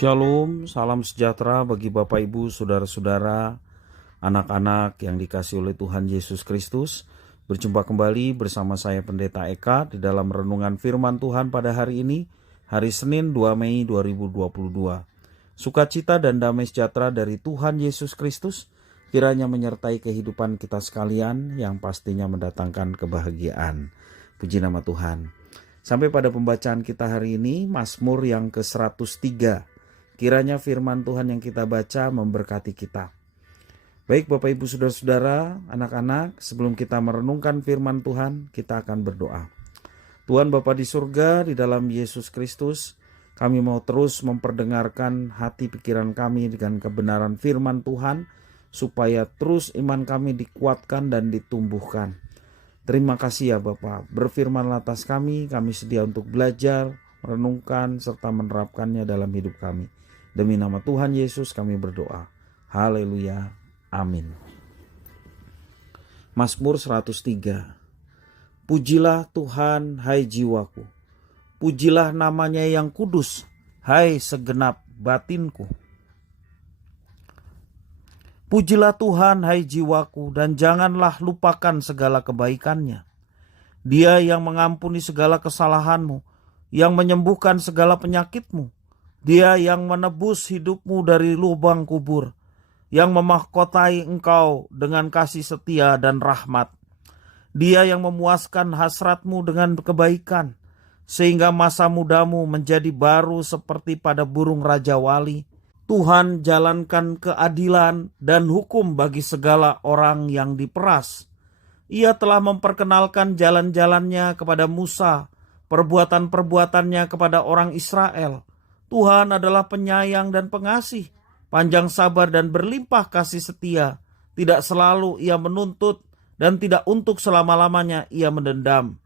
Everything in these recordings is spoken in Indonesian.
Shalom, salam sejahtera bagi Bapak Ibu, Saudara-saudara, anak-anak yang dikasihi oleh Tuhan Yesus Kristus. Berjumpa kembali bersama saya Pendeta Eka di dalam renungan firman Tuhan pada hari ini, hari Senin 2 Mei 2022. Sukacita dan damai sejahtera dari Tuhan Yesus Kristus kiranya menyertai kehidupan kita sekalian yang pastinya mendatangkan kebahagiaan. Puji nama Tuhan. Sampai pada pembacaan kita hari ini, Mazmur yang ke-103. Kiranya firman Tuhan yang kita baca memberkati kita. Baik Bapak Ibu Saudara-saudara, anak-anak, sebelum kita merenungkan firman Tuhan, kita akan berdoa. Tuhan Bapa di surga, di dalam Yesus Kristus, kami mau terus memperdengarkan hati pikiran kami dengan kebenaran firman Tuhan, supaya terus iman kami dikuatkan dan ditumbuhkan. Terima kasih ya Bapa, berfirmanlah atas kami sedia untuk belajar, merenungkan, serta menerapkannya dalam hidup kami. Demi nama Tuhan Yesus kami berdoa. Haleluya. Amin. Mazmur 103. Pujilah Tuhan, hai jiwaku. Pujilah namanya yang kudus, hai segenap batinku. Pujilah Tuhan, hai jiwaku, dan janganlah lupakan segala kebaikannya. Dia yang mengampuni segala kesalahanmu, yang menyembuhkan segala penyakitmu. Dia yang menebus hidupmu dari lubang kubur, yang memahkotai engkau dengan kasih setia dan rahmat. Dia yang memuaskan hasratmu dengan kebaikan, sehingga masa mudamu menjadi baru seperti pada burung raja wali. Tuhan jalankan keadilan dan hukum bagi segala orang yang diperas. Ia telah memperkenalkan jalan-jalannya kepada Musa, perbuatan-perbuatannya kepada orang Israel. Tuhan adalah penyayang dan pengasih, panjang sabar dan berlimpah kasih setia. Tidak selalu ia menuntut dan tidak untuk selama-lamanya ia mendendam.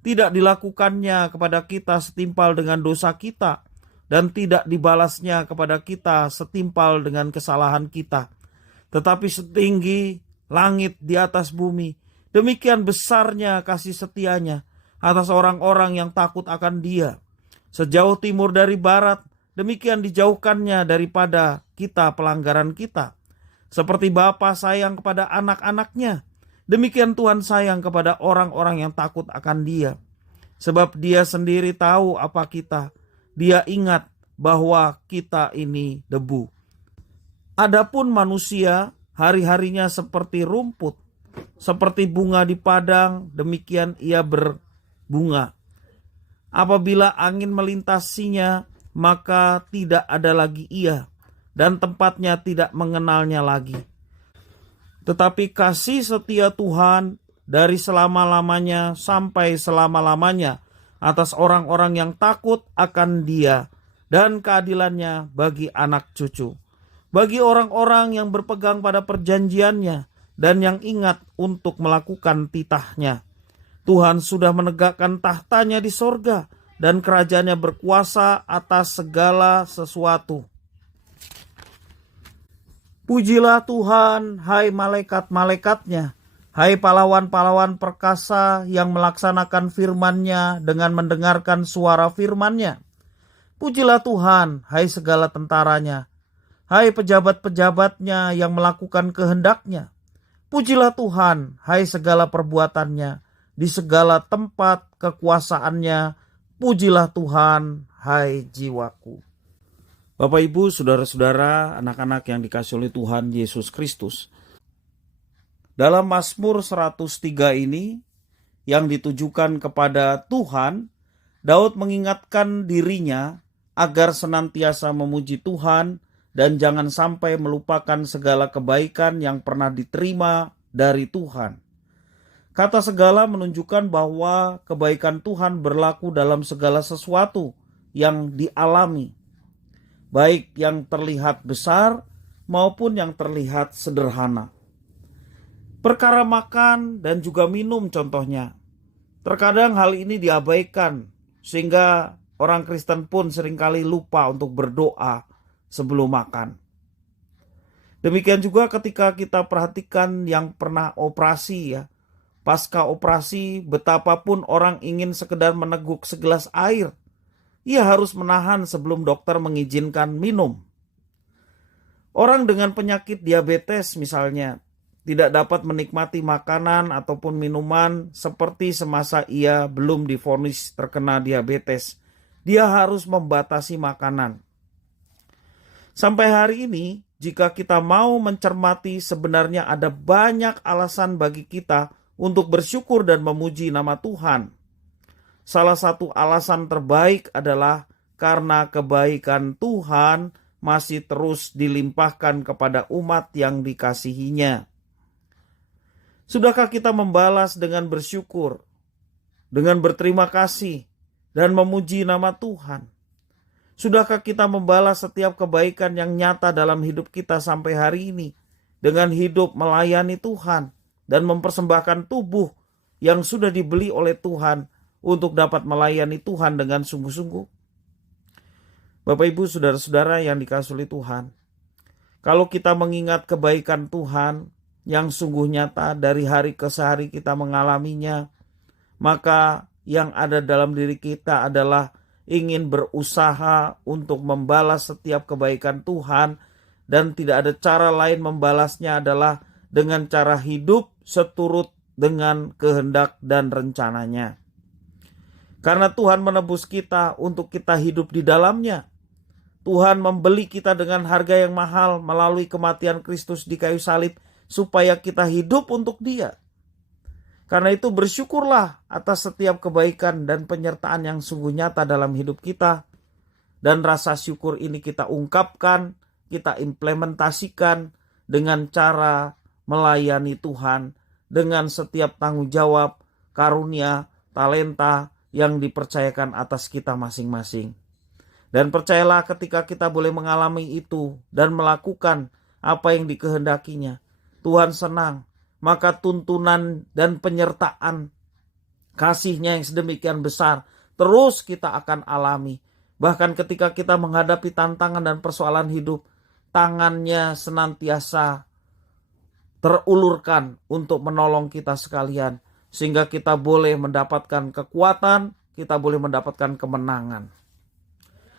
Tidak dilakukannya kepada kita setimpal dengan dosa kita, dan tidak dibalasnya kepada kita setimpal dengan kesalahan kita. Tetapi setinggi langit di atas bumi, demikian besarnya kasih setianya atas orang-orang yang takut akan Dia. Sejauh timur dari barat, demikian dijauhkannya daripada kita pelanggaran kita. Seperti Bapa sayang kepada anak-anaknya, demikian Tuhan sayang kepada orang-orang yang takut akan Dia. Sebab Dia sendiri tahu apa kita. Dia ingat bahwa kita ini debu. Adapun manusia, hari-harinya seperti rumput, seperti bunga di padang, demikian ia berbunga. Apabila angin melintasinya, maka tidak ada lagi ia, dan tempatnya tidak mengenalnya lagi. Tetapi kasih setia Tuhan dari selama-lamanya sampai selama-lamanya atas orang-orang yang takut akan Dia, dan keadilannya bagi anak cucu, bagi orang-orang yang berpegang pada perjanjiannya dan yang ingat untuk melakukan titahnya. Tuhan sudah menegakkan tahtanya di sorga, dan kerajaannya berkuasa atas segala sesuatu. Pujilah Tuhan, hai malaikat-malaikatnya, hai pahlawan-pahlawan perkasa yang melaksanakan firman-Nya dengan mendengarkan suara firman-Nya. Pujilah Tuhan, hai segala tentaranya, hai pejabat-pejabatnya yang melakukan kehendak-Nya. Pujilah Tuhan, hai segala perbuatannya, di segala tempat kekuasaannya. Pujilah Tuhan, hai jiwaku. Bapak Ibu, Saudara-saudara, anak-anak yang dikasihi oleh Tuhan Yesus Kristus. Dalam Mazmur 103 ini yang ditujukan kepada Tuhan, Daud mengingatkan dirinya agar senantiasa memuji Tuhan dan jangan sampai melupakan segala kebaikan yang pernah diterima dari Tuhan. Kata segala menunjukkan bahwa kebaikan Tuhan berlaku dalam segala sesuatu yang dialami, baik yang terlihat besar maupun yang terlihat sederhana. Perkara makan dan juga minum contohnya. Terkadang hal ini diabaikan, sehingga orang Kristen pun seringkali lupa untuk berdoa sebelum makan. Demikian juga ketika kita perhatikan yang pernah operasi ya. Pasca operasi, betapapun orang ingin sekedar meneguk segelas air, ia harus menahan sebelum dokter mengizinkan minum. Orang dengan penyakit diabetes misalnya tidak dapat menikmati makanan ataupun minuman seperti semasa ia belum divonis terkena diabetes. Dia harus membatasi makanan. Sampai hari ini, jika kita mau mencermati, sebenarnya ada banyak alasan bagi kita untuk bersyukur dan memuji nama Tuhan. Salah satu alasan terbaik adalah karena kebaikan Tuhan masih terus dilimpahkan kepada umat yang dikasihinya. Sudahkah kita membalas dengan bersyukur, dengan berterima kasih, dan memuji nama Tuhan? Sudahkah kita membalas setiap kebaikan yang nyata dalam hidup kita sampai hari ini dengan hidup melayani Tuhan dan mempersembahkan tubuh yang sudah dibeli oleh Tuhan untuk dapat melayani Tuhan dengan sungguh-sungguh? Bapak Ibu saudara-saudara yang dikasihi oleh Tuhan, kalau kita mengingat kebaikan Tuhan yang sungguh nyata dari hari ke hari kita mengalaminya, maka yang ada dalam diri kita adalah ingin berusaha untuk membalas setiap kebaikan Tuhan, dan tidak ada cara lain membalasnya adalah dengan cara hidup seturut dengan kehendak dan rencananya. Karena Tuhan menebus kita untuk kita hidup di dalamnya. Tuhan membeli kita dengan harga yang mahal melalui kematian Kristus di kayu salib supaya kita hidup untuk Dia. Karena itu bersyukurlah atas setiap kebaikan dan penyertaan yang sungguh nyata dalam hidup kita. Dan rasa syukur ini kita ungkapkan, kita implementasikan dengan cara melayani Tuhan, dengan setiap tanggung jawab, karunia, talenta yang dipercayakan atas kita masing-masing. Dan percayalah ketika kita boleh mengalami itu dan melakukan apa yang dikehendakinya, Tuhan senang. Maka tuntunan dan penyertaan kasih-Nya yang sedemikian besar terus kita akan alami. Bahkan ketika kita menghadapi tantangan dan persoalan hidup, tangan-Nya senantiasa terulurkan untuk menolong kita sekalian. Sehingga kita boleh mendapatkan kekuatan, kita boleh mendapatkan kemenangan.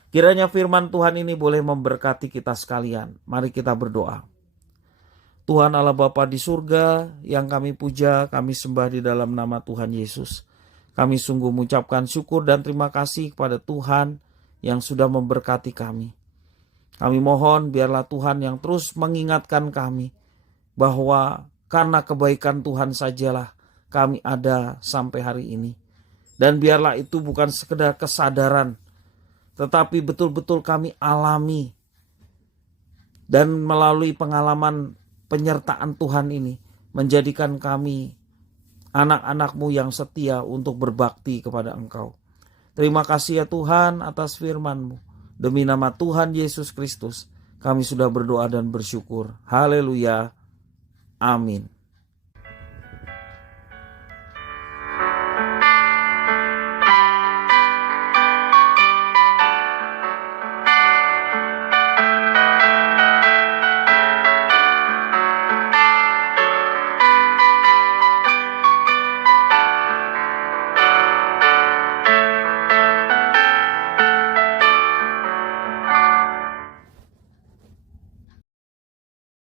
Kiranya firman Tuhan ini boleh memberkati kita sekalian. Mari kita berdoa. Tuhan Allah Bapa di surga yang kami puja, kami sembah di dalam nama Tuhan Yesus. Kami sungguh mengucapkan syukur dan terima kasih kepada Tuhan yang sudah memberkati kami. Kami mohon biarlah Tuhan yang terus mengingatkan kami bahwa karena kebaikan Tuhan sajalah kami ada sampai hari ini. Dan biarlah itu bukan sekedar kesadaran, tetapi betul-betul kami alami. Dan melalui pengalaman penyertaan Tuhan ini menjadikan kami anak-anak-Mu yang setia untuk berbakti kepada Engkau. Terima kasih ya Tuhan atas firman-Mu. Demi nama Tuhan Yesus Kristus kami sudah berdoa dan bersyukur. Haleluya. Amin.